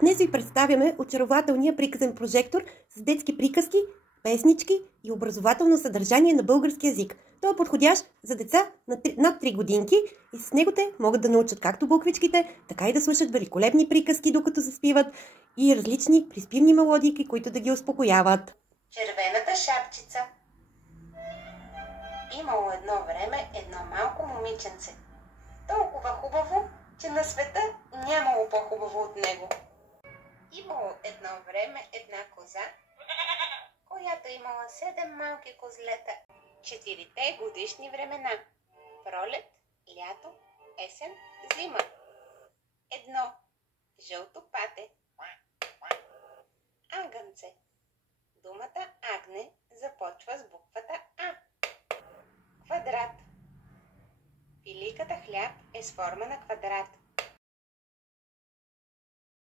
Днес ви представяме очарователния приказен прожектор с детски приказки, песнички и образователно съдържание на български език. Той е подходящ за деца над 3 годинки и с него те могат да научат както буквичките, така и да слушат великолепни приказки, докато заспиват и различни приспивни мелодийки, които да ги успокояват. Червената шапчица. Имало едно време едно малко момиченце. Толкова хубаво, че на света нямало по-хубаво от него. Имало едно време една коза, която имала 7 малки козлета. 4 годишни времена: пролет, лято, есен, зима. Едно жълто пате. Агънце. Думата агне започва с буквата А. Квадрат. Пиликата хляб е с форма на квадрат.